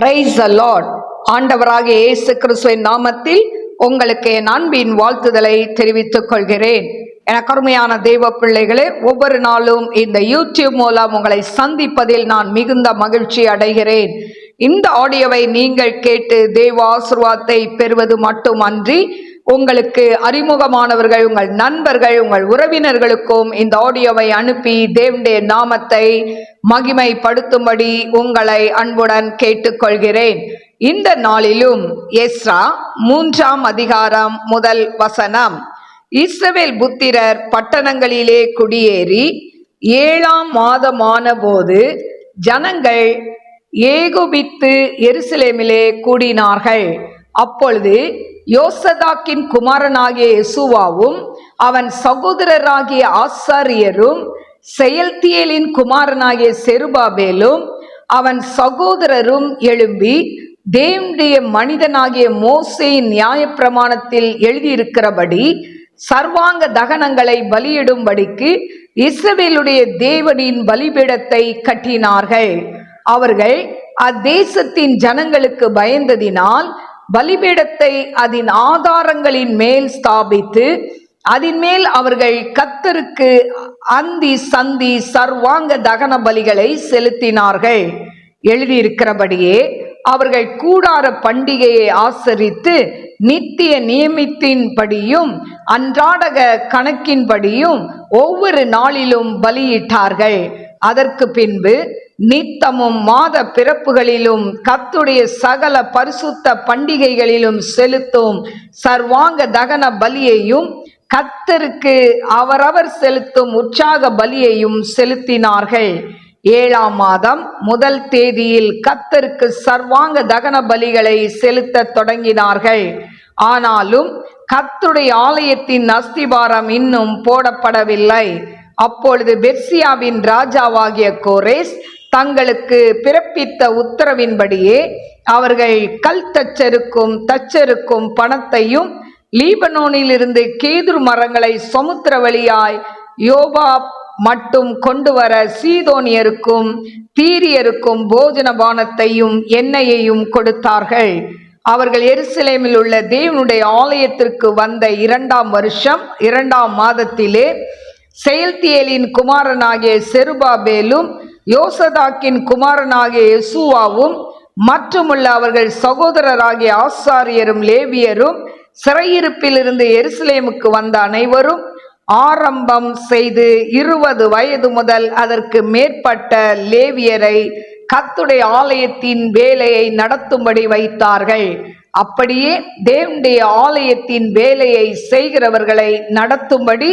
Praise the Lord. ஆண்டவராகிய இயேசு கிறிஸ்துவின் நாமத்தில் உங்களுக்கு என் அன்பின் வாழ்த்துதலை தெரிவித்துக் கொள்கிறேன். எனக்கு அருமையான தேவ பிள்ளைகளே, ஒவ்வொரு நாளும் இந்த யூடியூப் மூலம் உங்களை சந்திப்பதில் நான் மிகுந்த மகிழ்ச்சி அடைகிறேன். இந்த ஆடியோவை நீங்கள் கேட்டு தேவ ஆசீர்வாதத்தை பெறுவது மட்டுமன்றி, உங்களுக்கு அறிமுகமானவர்கள், உங்கள் நண்பர்கள், உங்கள் உறவினர்களுக்கும் இந்த ஆடியோவை அனுப்பி தேவனுடைய நாமத்தை மகிமைப்படுத்தும்படி உங்களை அன்புடன் கேட்டுக்கொள்கிறேன். இந்த நாளிலும் எஸ்றா 3ஆம் அதிகாரம் 1 வசனம். இஸ்ரவேல் புத்திரர் பட்டணங்களிலே குடியேறி 7ஆம் மாதமான போது ஜனங்கள் ஏகோபித்து எருசலேமிலே கூடினார்கள். அப்பொழுது யோசதாக்கின் குமாரனாகிய யெசுவாவும் அவன் சகோதரராகிய ஆசாரியரும் செயல்தியேலின் குமாரனாகிய செருபாபேலும் அவன் சகோதரரும் எழும்பி தேவனுடைய மனிதனாகிய மோசேயின் நியாயப்பிரமாணத்தில் எழுதியிருக்கிறபடி சர்வாங்க தகனங்களை பலியிடும்படிக்கு இஸ்ரவேலுடைய தேவனின் பலிபீடத்தை கட்டினார்கள். அவர்கள் அத்தேசத்தின் ஜனங்களுக்கு பயந்ததினால் பலிபீடத்தை அதன் ஆதாரங்களின் மேல் ஸ்தாபித்து அதன் மேல் அவர்கள் கர்த்தருக்கு அந்தி சந்தி சர்வாங்க தகன பலிகளை செலுத்தினார்கள். எழுதியிருக்கிறபடியே அவர்கள் கூடார பண்டிகையை ஆசரித்து நித்திய நியமத்தின்படியும் அன்றாடக கணக்கின்படியும் ஒவ்வொரு நாளிலும் பலியிட்டார்கள். அதற்கு பின்பு நித்தமும் மாத பிறப்புகளிலும் கர்த்தருடைய சகல பரிசுத்த பண்டிகைகளிலும் செலுத்தும் சர்வாங்க தகன பலியையும் கர்த்தருக்கு அவரவர் செலுத்தும் உற்சாக பலியையும் செலுத்தினார்கள். 7ஆம் மாதம் 1 தேதியில் கர்த்தருக்கு சர்வாங்க தகன பலிகளை செலுத்த தொடங்கினார்கள். ஆனாலும் கர்த்தருடைய ஆலயத்தின் அஸ்திபாரம் இன்னும் போடப்படவில்லை. அப்பொழுது பெர்சியாவின் ராஜாவாகிய கோரேஸ் தங்களுக்கு பிறப்பித்த உத்தரவின்படியே அவர்கள் கல் தச்சருக்கும் பணத்தையும் லீபனோனில் இருந்து கேதுரு மரங்களை சமுத்திர வழியாய் யோபா மட்டும் கொண்டு வர சீதோனியருக்கும் தீரியருக்கும் போஜன பானத்தையும் எண்ணெயையும் கொடுத்தார்கள். அவர்கள் எருசலேமில் உள்ள தேவனுடைய ஆலயத்திற்கு வந்த 2ஆம் வருஷம் 2ஆம் மாதத்திலே செயல்தியேலின் குமாரனாகிய செருபாபேலும் யோசதாக்கின் குமாரனாகிய யெசுவாவும் மற்றுமுள்ள அவர்கள் சகோதரராகிய ஆசாரியரும் லேவியரும் சிறையிருப்பிலிருந்து எருசலேமுக்கு வந்த அனைவரும் ஆரம்பம் செய்து 20 வயது முதல் அதற்கு மேற்பட்ட லேவியரை கர்த்தருடைய ஆலயத்தின் வேலையை நடத்தும்படி வைத்தார்கள். அப்படியே தேவனுடைய ஆலயத்தின் வேலையை செய்கிறவர்களை நடத்தும்படி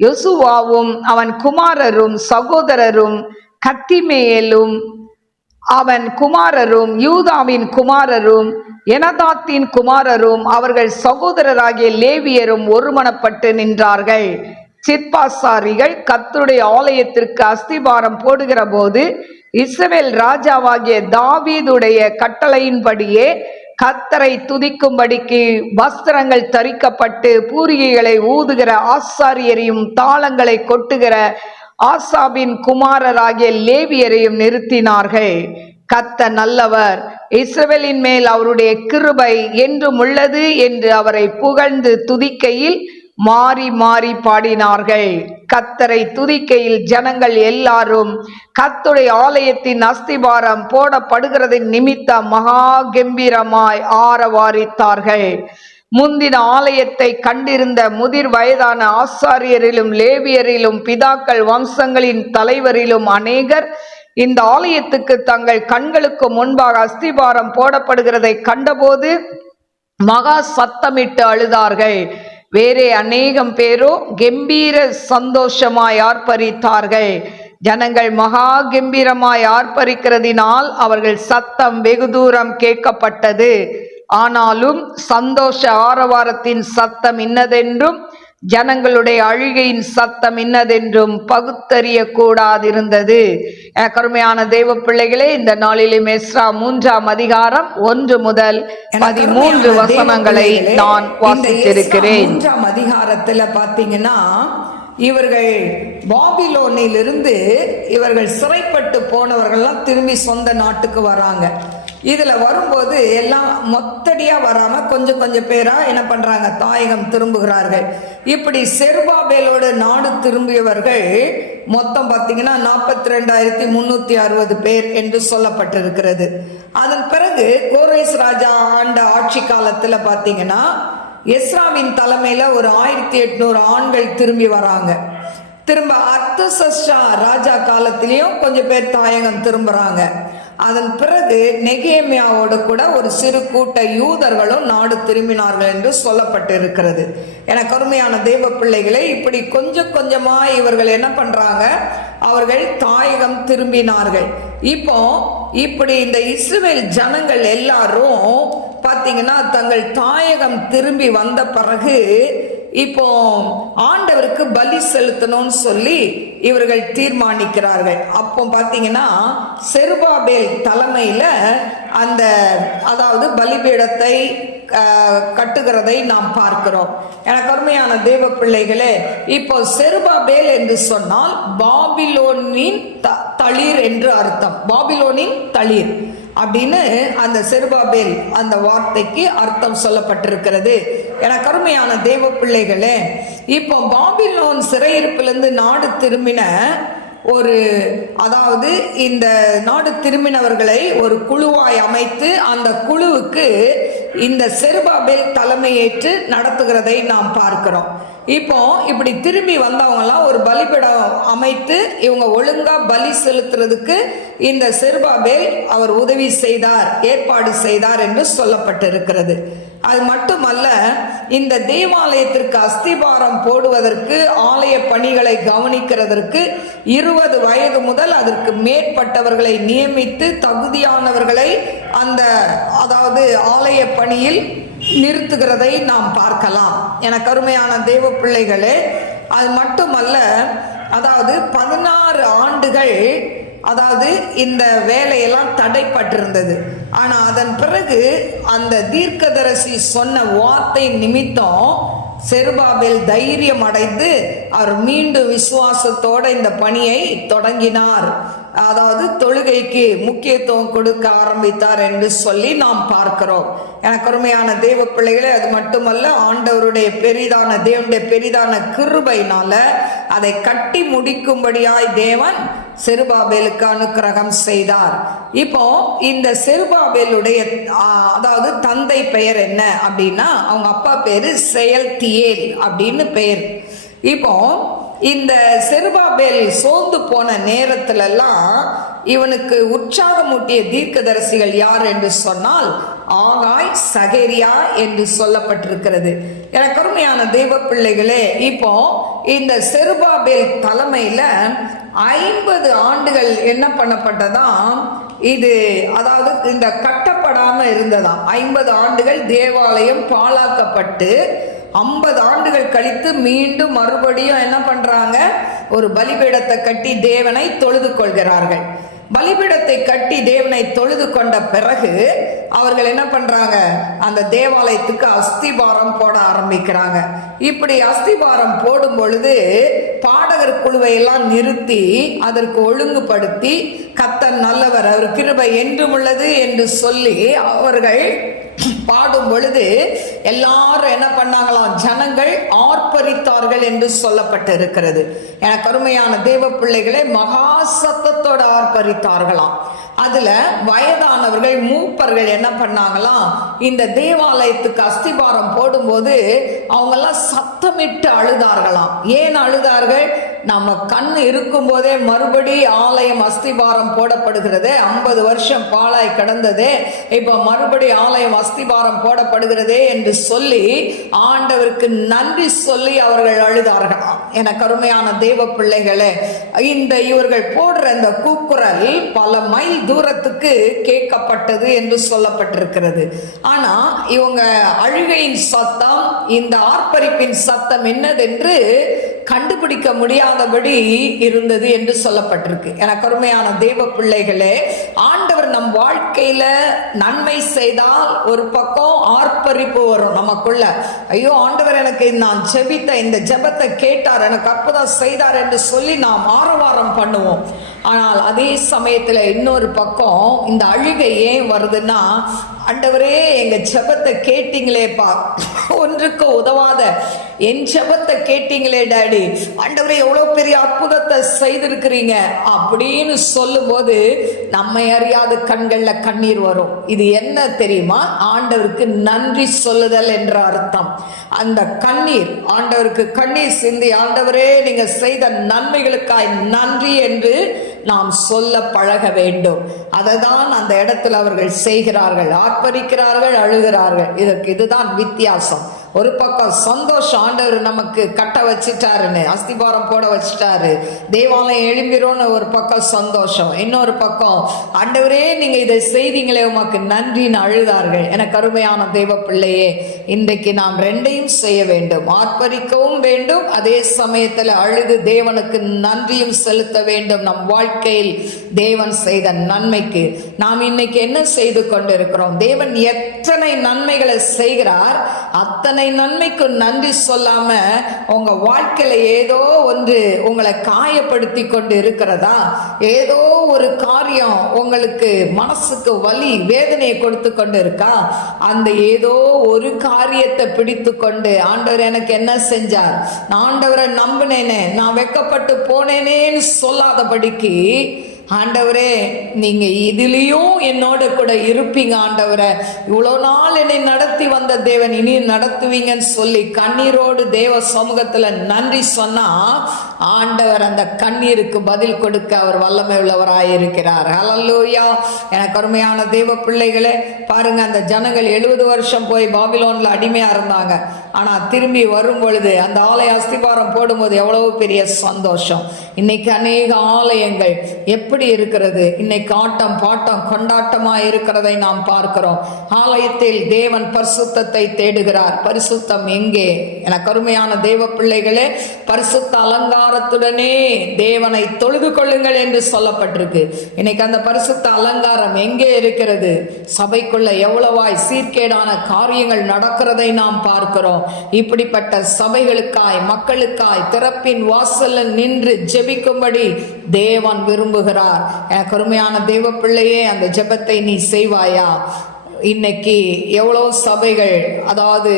யெசுவாவும் அவன் குமாரரும் சகோதரரும் கத்திமேலும் அவன் குமாரரும் யூதாவின் குமாரரும் எனதாத்தின் குமாரரும் அவர்கள் சகோதரராகிய லேவியரும் ஒருமனப்பட்டு நின்றார்கள். சிற்பாசாரிகள் கர்த்தருடைய ஆலயத்திற்கு அஸ்திபாரம் போடுகிற போது இஸ்ரவேல் ராஜாவாகிய தாவீதுடைய கட்டளையின்படியே கர்த்தரை துதிக்கும்படிக்கு வஸ்திரங்கள் தரிக்கப்பட்டு பூரிகைகளை ஊதுகிற ஆசாரியரையும் தாளங்களை கொட்டுகிற ஆசாபின் குமாரராகிய லேவியரையும் நிறுத்தினார்கள். கர்த்தர் நல்லவர், இஸ்ரவேலின் மேல் அவருடைய கிருபை என்றும் உள்ளது என்று அவரை புகழ்ந்து துதிக்கையில் மாறி மாறி பாடினார்கள். கர்த்தரை துதிக்கையில் ஜனங்கள் எல்லாரும் கர்த்தருடைய ஆலயத்தின் அஸ்திபாரம் போடப்படுகிறதின் நிமித்தம் மகா கம்பீரமாய் ஆரவாரித்தார்கள். முந்தின ஆலயத்தை கண்டிருந்த முதிர் வயதான ஆசாரியரிலும் லேவியரிலும் பிதாக்கள் வம்சங்களின் தலைவரிலும் அநேகர் இந்த ஆலயத்துக்கு தங்கள் கண்களுக்கு முன்பாக அஸ்திபாரம் போடப்படுகிறதை கண்டபோது மகா சத்தமிட்டு அழுதார்கள். வேறே அநேகம் பேரோ கம்பீர சந்தோஷமாய் ஆர்ப்பரித்தார்கள். ஜனங்கள் மகா கம்பீரமாய் ஆர்ப்பரிக்கிறதினால் அவர்கள் சத்தம் வெகு தூரம் கேட்கப்பட்டது. ஆனாலும் சந்தோஷ ஆரவாரத்தின் சத்தம் இன்னதென்றும் ஜனங்களுடைய அழுகையின் சத்தம் இன்னதென்றும் பகுத்தறிய கூடாதிருந்தது. கருமையான தேவ பிள்ளைகளே, இந்த நாளிலும் எஸ்றா 3ஆம் அதிகாரம் 1 முதல் 13 வசனங்களை நான் வாசித்திருக்கிறேன். 3ஆம் அதிகாரத்துல பாத்தீங்கன்னா, இவர்கள் பாபிலோனிலிருந்து இவர்கள் சிறைப்பட்டு போனவர்கள்லாம் திரும்பி சொந்த நாட்டுக்கு வராங்க. இதுல வரும்போது எல்லாம் மொத்தடியா வராம கொஞ்சம் கொஞ்சம் பேரா என்ன பண்றாங்க, தாயகம் திரும்புகிறார்கள். இப்படி செருபாபேலோடு நாடு திரும்பியவர்கள் மொத்தம் பார்த்தீங்கன்னா 42,360 பேர் என்று சொல்லப்பட்டிருக்கிறது. அதன் பிறகு கோரேஸ் ராஜா ஆண்ட ஆட்சி காலத்துல பார்த்தீங்கன்னா எஸ்ராவின் தலைமையில ஒரு 1800 ஆண்கள் திரும்பி வராங்க. திரும்ப அர்த்தசஷ்டா ராஜா காலத்திலையும் கொஞ்சம் பேர் தாயகம் திரும்புறாங்க. அதன் பிறகு நெகேமியாவோடு கூட ஒரு சிறு கூட்ட யூதர்களும் நாடு திரும்பினார்கள் என்று சொல்லப்பட்டிருக்கிறது. எனக்கு அருமையான தேவ பிள்ளைகளே, இப்படி கொஞ்சம் கொஞ்சமா இவர்கள் என்ன பண்றாங்க, அவர்கள் தாயகம் திரும்பினார்கள். இப்போ இப்படி இந்த இஸ்ரவேல் ஜனங்கள் எல்லாரும் பார்த்தீங்கன்னா தங்கள் தாயகம் திரும்பி வந்த பிறகு இப்போ ஆண்டவருக்கு பலி செலுத்தணும்னு சொல்லி இவர்கள் தீர்மானிக்கிறார்கள். அப்போ பார்த்தீங்கன்னா செருபாபேல் தலைமையில அந்த அதாவது பலிபீடத்தை கட்டுகிறதை நாம் பார்க்கிறோம். எனக்கு அருமையான தேவ பிள்ளைகளே, இப்போ செருபாபேல் என்று சொன்னால் பாபிலோனின் தளிர் என்று அர்த்தம். பாபிலோனின் தளிர் அப்படின்னு அந்த செருபாபேல் அந்த வார்த்தைக்கு அர்த்தம் சொல்லப்பட்டிருக்கிறது. எனக்கு அருமையான தேவ பிள்ளைகளே, இப்போ பாபிலோன் சிறையிருப்பிலிருந்து நாடு திரும்பின ஒரு அதாவது இந்த நாடு திரும்பினவர்களை ஒரு குழுவாய் அமைத்து அந்த குழுவுக்கு இந்த செருபாபேல் தலைமையேற்று நடத்துகிறதை நாம் பார்க்கிறோம். இப்போ இப்படி திரும்பி வந்தவங்கலாம் ஒரு பலிபீடம் அமைத்து இவங்க ஒழுங்கா பலி செலுத்துறதுக்கு இந்த செருபாபேல் அவர் உதவி செய்தார், ஏற்பாடு செய்தார் என்று சொல்லப்பட்டிருக்கிறது. அது மட்டுமல்ல, இந்த தேவாலயத்திற்கு அஸ்திபாரம் போடுவதற்கு, ஆலய பணிகளை கவனிக்கிறதற்கு 20 வயது முதல் அதற்கு மேற்பட்டவர்களை நியமித்து தகுதியானவர்களை அந்த அதாவது ஆலய பணியில் நிறுத்துகிறதை நாம் பார்க்கலாம். எனக்கு அருமையான தேவ பிள்ளைகளே, அது மட்டுமல்ல, அதாவது 16 ஆண்டுகள் அதாவது இந்த வேலையெல்லாம் தடைப்பட்டிருந்தது. ஆனா அதன் பிறகு அந்த தீர்க்கதரிசி சொன்ன வார்த்தை நிமித்தம் செருபாபேல் தைரியம் அடைந்து அவர் மீண்டும் விசுவாசத்தோட இந்த பணியை தொடங்கினார். அதாவது தொழுகைக்கு முக்கியத்துவம் கொடுக்க ஆரம்பித்தார் என்று சொல்லி நாம் பார்க்கிறோம். எனக்கு அருமையான தேவ பிள்ளைகளே, அது மட்டுமல்ல, ஆண்டவருடைய பெரிதான தேவனுடைய பெரிதான கிருபையினால அதை கட்டி முடிக்கும்படியாய் தேவன் செருபாபேலுக்கு அனுக்கிரகம் செய்தார். இப்போ இந்த செருபாபேலுடைய அதாவது தந்தை பெயர் என்ன அப்படின்னா, அவங்க அப்பா பேரு செயல்தியேல் அப்படின்னு பெயர். இப்போ இந்த செருபாபேல் சோர்ந்து போன நேரத்துல எல்லாம் இவனுக்கு உற்சாகமூட்டிய தீர்க்கதரிசிகள் யார் என்று சொன்னால் ஆகாய், சகரியா என்று சொல்லப்பட்டிருக்கிறது. எனக்கு அருமையான தேவ பிள்ளைகளே, இப்போ இந்த செருபாபேல் தலைமையில 50 ஆண்டுகள் என்ன பண்ணப்பட்டதாம், இது அதாவது இந்த கட்டப்படாம இருந்ததாம். 50 ஆண்டுகள் தேவாலயம் பாழாக்கப்பட்டு 50 ஆண்டுகள் கழித்து மீண்டும் மறுபடியும் என்ன பண்றாங்க, ஒரு பலிபீடத்தை கட்டி தேவனை தொழுது கொள்கிறார்கள். பலிபீடத்தை கட்டி தேவனை தொழுது கொண்ட பிறகு அவர்கள் என்ன பண்றாங்க, அந்த தேவாலயத்துக்கு அஸ்திபாரம் போட ஆரம்பிக்கிறாங்க. இப்படி அஸ்திபாரம் போடும் பொழுது பாடகர் குழுவை எல்லாம் நிறுத்தி அதற்கு ஒழுங்குபடுத்தி கர்த்தர் நல்லவர், அவர் கிருபை என்றும் உள்ளது என்று சொல்லி அவர்கள் பாடும் பொழுது எல்லாரும் என்ன பண்ணாங்களாம், ஜனங்கள் ஆர்ப்பரித்தார்கள் என்று சொல்லப்பட்டு இருக்கிறது. எனக்கு அருமையான தேவ பிள்ளைகளை, மகா சத்தத்தோட ஆர்ப்பரித்தார்களாம். அதுல வயதானவர்கள், மூப்பர்கள் என்ன பண்ணாங்களாம், இந்த தேவாலயத்துக்கு அஸ்திபாரம் போடும்போது அவங்கெல்லாம் சத்தமிட்டு அழுதார்களாம். ஏன் அழுதார்கள், நம்ம கண் இருக்கும் போதே மறுபடி ஆலயம் அஸ்திபாரம் போடப்படுகிறதே, 50 வருஷம் பாழாய் கிடந்ததே, இப்போ மறுபடி ஆலயம் அஸ்திபாரம் போடப்படுகிறதே என்று சொல்லி ஆண்டவருக்கு நன்றி சொல்லி அவர்கள் அழுதார்களாம். எனக்கு அருமையான தேவ பிள்ளைகளே, இந்த இவர்கள் போடுற இந்த கூக்குரல் பல மைல் தூரத்துக்கு கேட்கப்பட்டது என்று சொல்லப்பட்டிருக்கிறது. ஆனா இவங்க அழுகையின் சத்தம், இந்த ஆர்ப்பரிப்பின் சத்தம் என்னதென்று கண்டுபிடிக்க முடியாதபடி இருந்தது என்று சொல்லப்பட்டிருக்கு. எனக்கு அருமையான தேவ பிள்ளைகளே, ஆண்டவர் நம் வாழ்க்கையில நன்மை செய்தால் ஒரு பக்கம் ஆர்ப்பரிப்பு வரும் நமக்குள்ள. ஐயோ, ஆண்டவர் எனக்கு நான் ஜெபித்த இந்த ஜெபத்தை கேட்டார், எனக்கு அற்புதம் செய்தார் என்று சொல்லி நாம் ஆரவாரம் பண்ணுவோம். ஆனால் அதே சமயத்துல இன்னொரு பக்கம் இந்த அழுகை ஏன் வருதுன்னா, ஆண்டவரே எங்க ஜெபத்தை கேட்டீங்களேப்பா, ஒன்றுக்கு உதவாத என் ஜெபத்தை கேட்டீங்களே டாடி, ஆண்டவரே எவ்வளவு பெரிய அற்புதத்தை செய்திருக்கிறீங்க அப்படின்னு சொல்லும் போது நம்மை அறியாத கண்கள்ல கண்ணீர் வரும். இது என்ன தெரியுமா? ஆண்டவருக்கு நன்றி சொல்லுதல் என்ற அர்த்தம். அந்த கண்ணீர், ஆண்டவருக்கு கண்ணீர் சிந்தி, ஆண்டவரே நீங்க செய்த நன்மைகளுக்காய் நன்றி என்று நாம் சொல்ல பழக வேண்டும். அதை தான் அந்த இடத்துல அவர்கள் செய்கிறார்கள், ஆர்ப்பரிக்கிறார்கள், அழுகிறார்கள். இதுதான் வித்தியாசம். ஒரு பக்கம் சந்தோஷம், ஆண்டவர் நமக்கு கட்ட வச்சிட்டாருன்னு, அஸ்திபாரம் போட வச்சிட்டாரு, தேவாலயம் எழும்பிரோன்னு ஒரு பக்கம் சந்தோஷம். இன்னொரு பக்கம் ஆண்டவரே நீங்க இதை செய்தீங்களே உமக்கு நன்றின்னு அழுதார்கள். எனக்கு அருமையான தேவ பிள்ளையே, இன்றைக்கு நாம் ரெண்டையும் செய்ய வேண்டும். ஆர்ப்பரிக்கவும் வேண்டும், அதே சமயத்தில் அழுது தேவனுக்கு நன்றியும் செலுத்த வேண்டும். நம் வாழ்க்கையில் தேவன் செய்த நன்மைக்கு நாம் இன்னைக்கு என்ன செய்து கொண்டிருக்கிறோம்? தேவன் எத்தனை நன்மைகளை செய்கிறார், அத்தனை நன்மைக்கு நன்றி சொல்லாம உங்க வாழ்க்கையில ஏதோ ஒன்று உங்களை காயப்படுத்தி கொண்டு இருக்கிறதா? ஏதோ ஒரு காரியம் உங்களுக்கு மனசுக்கு வலி வேதனையை கொடுத்து கொண்டு இருக்கா? அந்த ஏதோ ஒரு காரியத்தை பிடித்து கொண்டு ஆண்டவர் எனக்கு என்ன செஞ்சார், நான் ஆண்டவரை நம்பினேனே, நான் வெட்கப்பட்டு போனேனேன்னு சொல்லாதபடிக்கு, ஆண்டவரே நீங்க இதுலயும் என்னோட கூட இருப்பீங்க, ஆண்டவரை இவ்வளோ நாள் என்னை நடத்தி வந்த தேவன் இனி நடத்துவீங்கன்னு சொல்லி கண்ணீரோடு தேவ சமூகத்துல நன்றி சொன்னா ஆண்டவர் அந்த கண்ணீருக்கு பதில் கொடுக்க அவர் வல்லமை உள்ளவராயிருக்கிறார். ஹல்லேலூயா. எனக்கு அருமையான தேவ பிள்ளைகளே, பாருங்க, அந்த ஜனங்கள் 70 வருஷம் போய் பாபிலோன்ல அடிமையா இருந்தாங்க. ஆனா திரும்பி வரும் பொழுது அந்த ஆலய அஸ்திபாரம் போடும்போது எவ்வளவு பெரிய சந்தோஷம். இன்னைக்கு அநேக ஆலயங்கள் எப்படி இருக்கிறது? இன்னைக்கு ஆட்டம் பாட்டம் கொண்டாட்டமா இருக்கிறதை நாம் பார்க்கிறோம். ஆலயத்தில் தேவன் பரிசுத்தத்தை தேடுகிறார். பரிசுத்தம் எங்கே? எனக்கு அருமையான தேவ பிள்ளைகளே, பரிசுத்த அலங்காரத்துடனே தேவனை தொழுது கொள்ளுங்கள் என்று சொல்லப்பட்டிருக்கு. இன்னைக்கு அந்த பரிசுத்த அலங்காரம் எங்கே இருக்கிறது? சபைக்குள்ள எவ்வளவாய் சீர்கேடான காரியங்கள் நடக்கிறதை நாம் பார்க்கிறோம். இப்படிப்பட்ட சபைகளுக்காய் மக்களுக்காய் திறப்பின் வாசல்ல நின்று ஜெபிக்கும்படி தேவன் விரும்புகிறார். எனக்கு அருமையான தேவ பிள்ளையே, அந்த ஜெபத்தை நீ செய்வாயா? இன்னைக்கு எவ்வளோ சபைகள் அதாவது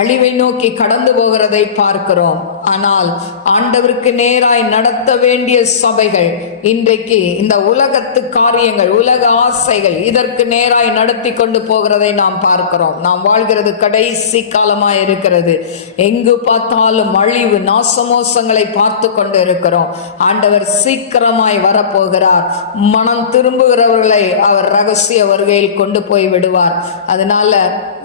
அழிவை நோக்கி கடந்து போகிறதை பார்க்கிறோம். ஆனால் ஆண்டவருக்கு நேராய் நடத்த வேண்டிய சபைகள் இன்றைக்கு இந்த உலகத்து காரியங்கள், உலக ஆசைகள் இதற்கு நேராய் நடத்தி கொண்டு போகிறதை நாம் பார்க்கிறோம். நாம் வாழ்கிறது கடைசி காலமாய் இருக்கிறது. எங்கு பார்த்தாலும் அழிவு நாசமோசங்களை பார்த்து கொண்டு இருக்கிறோம். ஆண்டவர் சீக்கிரமாய் வரப்போகிறார். மனம் திரும்புகிறவர்களை அவர் ரகசிய வருகையில் கொண்டு போய் விடுவார். அதனால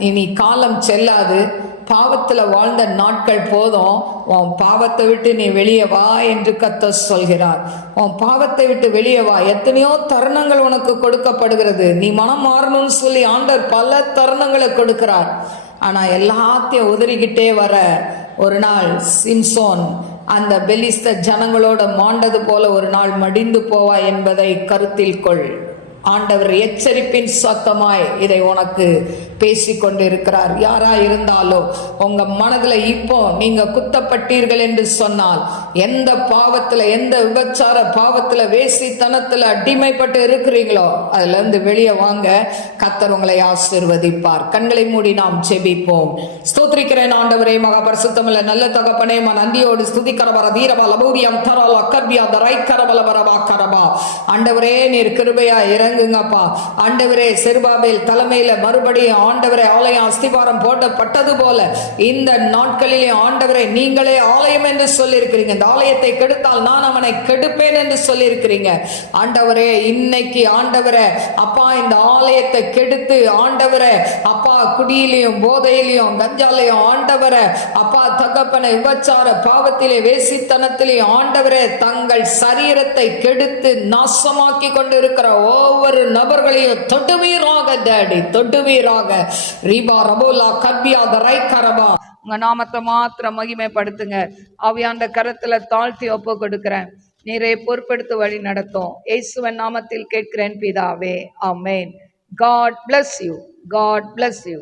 இனி காலம் செல்லாது. பாவத்துல வாழ்ந்த நாட்கள் போதும். உன் பாவத்தை விட்டு நீ வெளியே வா என்று கர்த்தர் சொல்கிறார். உன் பாவத்தை விட்டு வெளியே வா. எத்தனையோ தருணங்கள் உனக்கு கொடுக்கப்படுகிறது. நீ மனம் மாறணும்னு சொல்லி ஆண்டவர் பல தருணங்களை கொடுக்கிறார். ஆனா எல்லாத்தையும் உதறிக்கிட்டே வர ஒரு நாள் சிம்சோன் அந்த பெலிஸ்த ஜனங்களோட மாண்டது போல ஒரு நாள் மடிந்து போவா என்பதை கருத்தில் கொள். ஆண்டவர் எச்சரிப்பின் சத்தமாய் இதை உனக்கு பேசிக்கொண்டு இருக்கிறார். யாரா இருந்தாலும் உங்க மனதுல இப்போ நீங்க குத்தப்பட்டீர்கள் என்று சொன்னால், எந்த பாவத்துல, எந்த விபச்சார பாவத்துல, வேசித்தனத்துல அடிமைப்பட்டு இருக்கிறீங்களோ அதுல இருந்து வெளியே வாங்க. கர்த்தர் உங்களை ஆசீர்வதிப்பார். கண்களை மூடி நாம் ஜெபிப்போம். ஸ்தோத்திரிக்கிறேன் ஆண்டவரே, மகா பரிசுத்தமுள்ள நல்ல தகப்பனே, நந்தியோடு ஸ்துதிக்கரபர தீரபா லபூரியம் தரல அக்கர்பியா தரைக்கரபல வரபா கரபா. ஆண்டவரே நீர் கிருபையா இறங்குங்கப்பா. ஆண்டவரே செருபாபேல் தலைமையில மறுபடியும் ஆண்டவரே ஆலயம் அஸ்திபாரம் போடப்பட்டது போல இந்த நாட்களிலே ஆண்டவரே நீங்களே ஆலயம் என்று சொல்லி இருக்கிறீங்க. இந்த ஆலயத்தை கெடுத்தால் நான் அவனை கெடுப்பேன் என்று சொல்லி இருக்கிறீங்க. ஆண்டவரே இன்னைக்கு ஆண்டவரே அப்பா இந்த ஆலயத்தை கெடுத்து ஆண்டவரே அப்பா குடியிலையும் போதையிலையும் கஞ்சாலையும் ஆண்டவரே அப்பா தகப்பனை விபச்சார பாவத்திலே வேசித்தனத்திலேயும் ஆண்டவரே தங்கள் சரீரத்தை கெடுத்து நாசமாக்கி கொண்டு இருக்கிற ஒவ்வொரு நபர்களையும் தொடுவீராக டாடி, தொடுவீராக. ரிபா ரபோலா கர்பியா தரை கரபா. உங்க நாமத்தை மாத்திரம் மகிமைப்படுத்துங்க. ஆவியாண்ட கரத்துல தாழ்த்தி ஒப்பு கொடுக்கிறேன். நீரை பொறுப்பெடுத்து வழி நடத்தும். இயேசுவின் நாமத்தில் கேட்கிறேன் பிதாவே, ஆமென். God bless you. God bless you.